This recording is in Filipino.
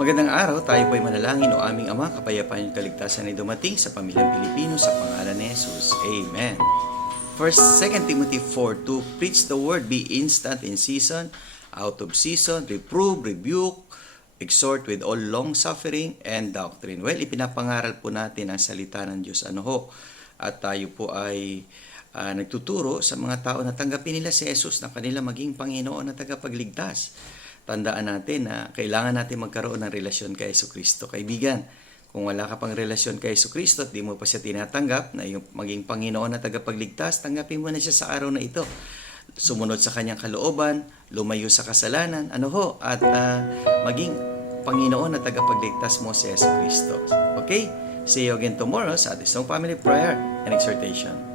Magandang araw, tayo po'y manalangin. O aming Ama, kapayapaan yung kaligtasan ay dumating sa pamilyang Pilipino sa pangalan ni Jesus. Amen. First, 2 Timothy 4:2, preach the word, be instant in season, out of season, reprove, rebuke, exhort with all long-suffering and doctrine. Well, ipinapangaral po natin ang salita ng Diyos. At tayo po ay nagtuturo sa mga tao na tanggapin nila si Jesus na kanila maging Panginoon at tagapagligtas. Tandaan natin na kailangan natin magkaroon ng relasyon kay Jesucristo. Kaibigan, kung wala ka pang relasyon kay Jesucristo at di mo pa siya tinatanggap na yung maging Panginoon at tagapagligtas, tanggapin mo na siya sa araw na ito. Sumunod sa kanyang kalooban, lumayo sa kasalanan, at maging Panginoon at tagapagligtas mo si Jesucristo. Okay? See you again tomorrow sa ating family prayer and exhortation.